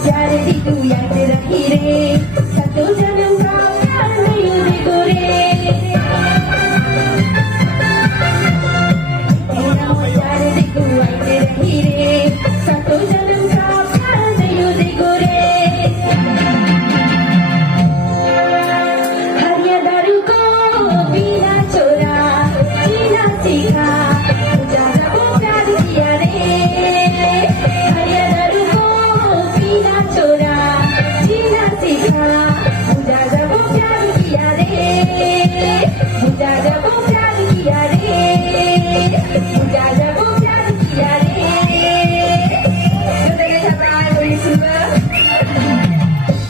Jadi itu yang terakhir, satu jangan kau kan mayu digoreng. Mau jadi itu yang terakhir, satu jangan kau kan mayu digoreng. Hanya baru kau bila cora, Cina sika, jaga bukan tiada. Hanya baru kau bila cora, Cina sika, jaga bukan tiada. Jaga bukan tiada, jaga bukan tiada. Kita sampai di sini.